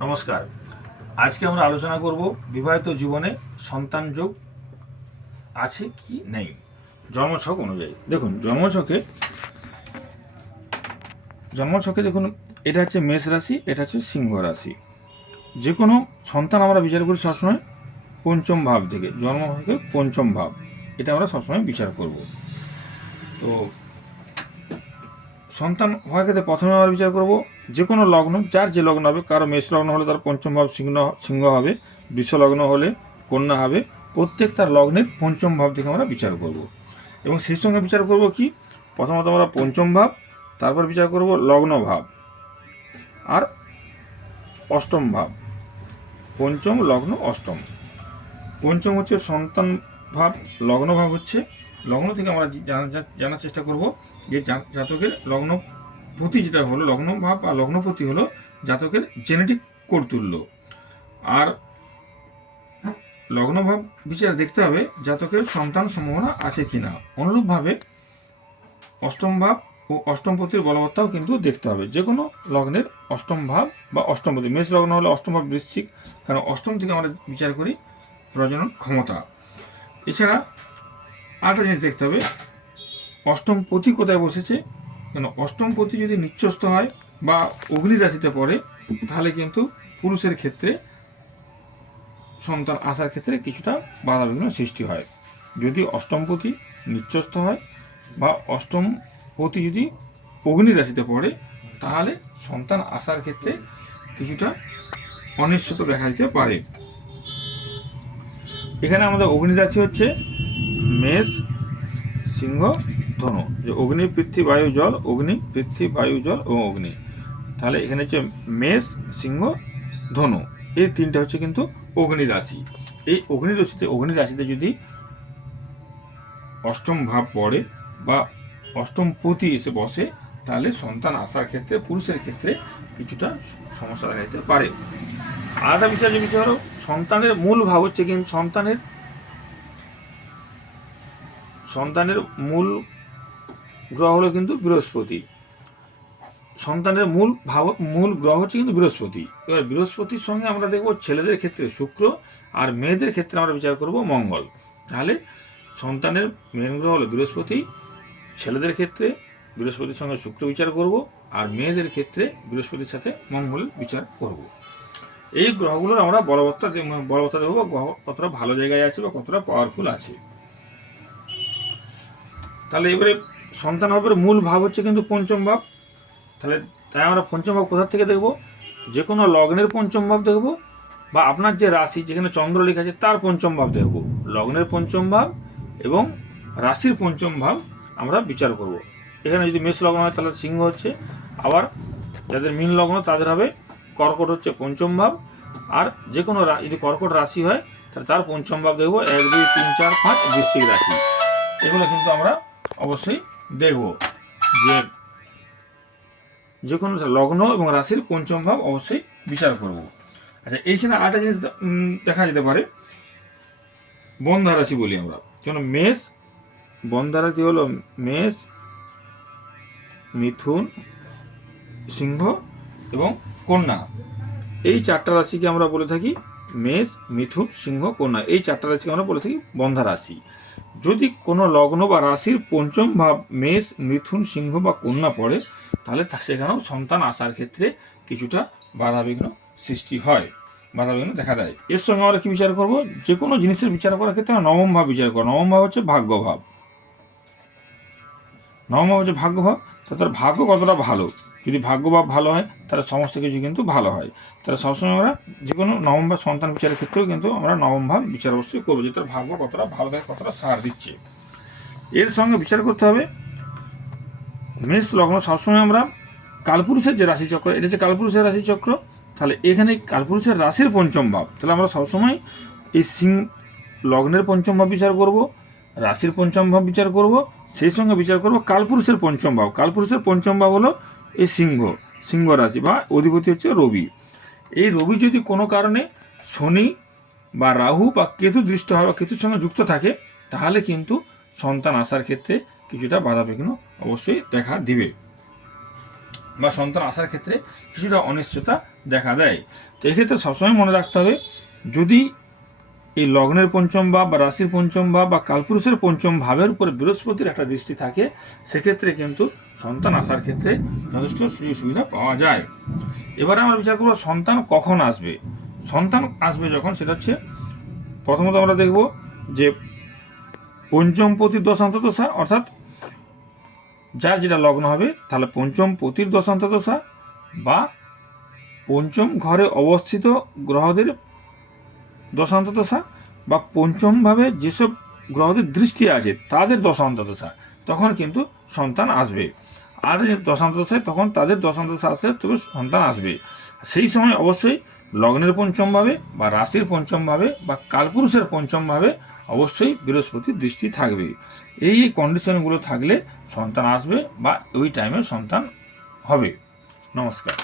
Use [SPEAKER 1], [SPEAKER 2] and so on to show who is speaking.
[SPEAKER 1] নমস্কার। আজকে আমরা আলোচনা করব বিবাহিত জীবনে সন্তান যোগ আছে কি নেই। জন্মছক অনুযায়ী। দেখুন, জন্মছকে জন্মছকে দেখুন, এটা হচ্ছে মেষ রাশি, এটা হচ্ছে সিংহ রাশি। যে কোনো সন্তান আমরা বিচার করি সবসময় পঞ্চম ভাব থেকে, জন্ম থেকে পঞ্চম ভাব। এটা আমরা সবসময় বিচার করব। তো সন্তান হওয়ার ক্ষেত্রে প্রথমে আমরা বিচার করব যে কোনো লগ্ন, যার যে লগ্ন হবে, কারও মেষ লগ্ন হলে তার পঞ্চম ভাব সিংহ সিংহ হবে, বৃষ লগ্ন হলে কন্যা হবে, প্রত্যেক তার লগ্নের পঞ্চম ভাব থেকে আমরা বিচার করব। এবং সেই সঙ্গে বিচার করব কি? প্রথমত আমরা পঞ্চম ভাব, তারপর বিচার করব লগ্ন ভাব, আর অষ্টম ভাব। পঞ্চম, লগ্ন, অষ্টম। পঞ্চম হচ্ছে সন্তান ভাব, লগ্ন ভাব হচ্ছে। লগ্ন থেকে আমরা জানার চেষ্টা করব যে জাতকের লগ্ন প্রতি যেটা হলো লগ্ন ভাব বা লগ্নপতি হলো জাতকের জেনেটিক কর্তুল্য আর লগ্ন ভাব বিচার দেখতে হবে জাতকের সন্তান সম্ভাবনা আছে কিনা। অনুরূপভাবে অষ্টম ভাব ও অষ্টমপতির বলবত্তাও কিন্তু দেখতে হবে। যে কোনো লগ্নের অষ্টম ভাব বা অষ্টমপতি মেষ লগ্ন হলে অষ্টম ভাব বৃশ্চিক, কারণ অষ্টম থেকে আমরা বিচার করি প্রজনন ক্ষমতা। এছাড়া আরেকটা জিনিস দেখতে হবে, অষ্টম পতি কোথায় বসেছে? কেন? অষ্টম পতি যদি নিচ্ছস্ত হয় বা অগ্নি রাশিতে পড়ে, তাহলে কিন্তু পুরুষের ক্ষেত্রে সন্তান আসার ক্ষেত্রে কিছুটা বাধাবিঘ্ন সৃষ্টি হয়। যদি অষ্টম পতি নিচ্ছস্ত হয় বা অষ্টম পতি যদি অগ্নি রাশিতে পড়ে, তাহলে সন্তান আসার ক্ষেত্রে কিছুটা অনিশ্চিত দেখা দিতে পারে। এখানে আমাদের অগ্নি রাশি হচ্ছে মেষ, সিংহ ধনু যে অগ্নি, পৃথ্বী, বায়ু, জল, অগ্নি, পৃথ্বী, বায়ু, জল এবং অগ্নি। তাহলে এখানে হচ্ছে মেষ, সিংহ, ধনু। এই তিনটা হচ্ছে কিন্তু অগ্নি রাশি। এই অগ্নি রাশিতে অগ্নি রাশিতে যদি অষ্টম ভাব পড়ে বা অষ্টম পতি এসে বসে, তাহলে সন্তান আসার ক্ষেত্রে, পুরুষের ক্ষেত্রে কিছুটা সমস্যা দেখা যেতে পারে। আলাদা বিষয় যে বিষয় হলো, সন্তানের মূল ভাব হচ্ছে কিন্তু সন্তানের সন্তানের মূল গ্রহ হলো কিন্তু বৃহস্পতি। সন্তানের মূল ভাব, মূল গ্রহ হচ্ছে কিন্তু বৃহস্পতি। এবার বৃহস্পতির সঙ্গে আমরা দেখব ছেলেদের ক্ষেত্রে শুক্র আর মেয়েদের ক্ষেত্রে আমরা বিচার করব মঙ্গল। তাহলে সন্তানের মেন গ্রহ হলো বৃহস্পতি, ছেলেদের ক্ষেত্রে বৃহস্পতির সঙ্গে শুক্র বিচার করব আর মেয়েদের ক্ষেত্রে বৃহস্পতির সাথে মঙ্গলের বিচার করব। এই গ্রহগুলোর আমরা বলবত্তা বলবত্তা দেবো গ্রহ কতটা ভালো জায়গায় আছে বা কতটা পাওয়ারফুল আছে। তাহলে এবারে সন্তান ভাবের মূল ভাব হচ্ছে কিন্তু পঞ্চম ভাব। তাহলে তাই আমরা পঞ্চম ভাব কোথা থেকে দেখব? যে কোনো লগ্নের পঞ্চম ভাব দেখব বা আপনার যে রাশি যেখানে চন্দ্র লেখা আছে তার পঞ্চম ভাব দেখব। লগ্নের পঞ্চম ভাব এবং রাশির পঞ্চম ভাব আমরা বিচার করব। এখানে যদি মেষ লগ্ন হয় তাহলে সিংহ হচ্ছে। আবার যাদের মীন লগ্ন তাদের হবে কর্কট হচ্ছে পঞ্চম ভাব। আর যে কোনো যদি কর্কট রাশি হয় তাহলে তার পঞ্চম ভাব দেখব। এক, দুই, তিন, চার, পাঁচ, বৃশ্চিক রাশি। এগুলো কিন্তু আমরা অবশ্যই দেখব যে যে কোনো লগ্ন এবং রাশির পঞ্চম ভাব অবশ্যই বিচার করব। আচ্ছা এইখানে আরেকটা জিনিস দেখা যেতে পারে। বন্ধা রাশি বলি আমরা। কেন মেষ, বন্ধা রাশি হলো মেষ, মিথুন, সিংহ এবং কন্যা। এই চারটা রাশিকে আমরা বলে থাকি মেষ, মিথুন, সিংহ, কন্যা। এই চারটা রাশিকে আমরা বলে থাকি বন্ধা রাশি। যদি কোনো লগ্ন বা রাশির পঞ্চম ভাব মেষ, মিথুন, সিংহ বা কন্যা পড়ে, তাহলে সেখানেও সন্তান আসার ক্ষেত্রে কিছুটা বাধাবিঘ্ন সৃষ্টি হয়, বাধাবিঘ্ন দেখা দেয়। এর সঙ্গে আমরা কি বিচার করব? যে কোনো জিনিসের বিচার করার ক্ষেত্রে নবম ভাব বিচার করব। নবম ভাব হচ্ছে ভাগ্যভাব নবম ভাব হচ্ছে ভাগ্য ভাব। তো তার ভাগ্য কতটা ভালো? যদি ভাগ্যভাব ভালো হয়, তাহলে সমস্ত কিছু কিন্তু ভালো হয়। তাহলে সবসময় আমরা যে কোনো নবম ভাব সন্তান বিচারের ক্ষেত্রেও কিন্তু আমরা নবম ভাব বিচার অবশ্যই করব, যে তার ভাগ্য কতটা ভালো থাকে, কতটা সার দিচ্ছে। এর সঙ্গে বিচার করতে হবে, মেষ লগ্ন সবসময় আমরা কালপুরুষের যে রাশিচক্র, এটা হচ্ছে কালপুরুষের রাশিচক্র, তাহলে এখানে কালপুরুষের রাশির পঞ্চম ভাব, তাহলে আমরা সবসময় এই সিং লগ্নের পঞ্চম ভাব বিচার করব, রাশির পঞ্চম ভাব বিচার করব সেই সঙ্গে বিচার করব কালপুরুষের পঞ্চম ভাব। কালপুরুষের পঞ্চম ভাব হলো এই সিংহ সিংহ রাশি বা অধিপতি হচ্ছে রবি। এই রবি যদি কোনো কারণে শনি বা রাহু বা কেতু দৃষ্ট হয় বা কেতুর সঙ্গে যুক্ত থাকে, তাহলে কিন্তু সন্তান আসার ক্ষেত্রে কিছুটা বাধাবিঘ্ন অবশ্যই দেখা দিবে। বা সন্তান আসার ক্ষেত্রে কিছুটা অনিশ্চয়তা দেখা দেয়। তো এক্ষেত্রে সবসময় মনে রাখতে হবে, যদি এই লগ্নের পঞ্চম ভাব বা রাশির পঞ্চম ভাব বা কালপুরুষের পঞ্চম ভাবের উপরে বৃহস্পতির একটা দৃষ্টি থাকে, সেক্ষেত্রে কিন্তু সন্তান আসার ক্ষেত্রে যথেষ্ট সুযোগ সুবিধা পাওয়া যায়। এবারে আমরা বিচার করব সন্তান কখন আসবে? সন্তান আসবে যখন সেটা হচ্ছে প্রথমত আমরা দেখব যে পঞ্চম পতির দশান্ত দশা, অর্থাৎ যার যেটা লগ্ন হবে, তাহলে পঞ্চম পতির দশান্ত দশা বা পঞ্চম ঘরে অবস্থিত গ্রহদের দশান্ত দশা বা পঞ্চমভাবে যেসব গ্রহদের দৃষ্টি আছে, তাদের দশান্ত দশা তখন কিন্তু সন্তান আসবে। আর দশান্ত দশায় তখন তাদের দশান্ত দশা আসলে তবে সন্তান আসবে। সেই সময় অবশ্যই লগ্নের পঞ্চমভাবে বা রাশির পঞ্চমভাবে বা কালপুরুষের পঞ্চমভাবে অবশ্যই বৃহস্পতির দৃষ্টি থাকবে। এই কন্ডিশনগুলো থাকলে সন্তান আসবে বা ওই টাইমে সন্তান হবে। নমস্কার।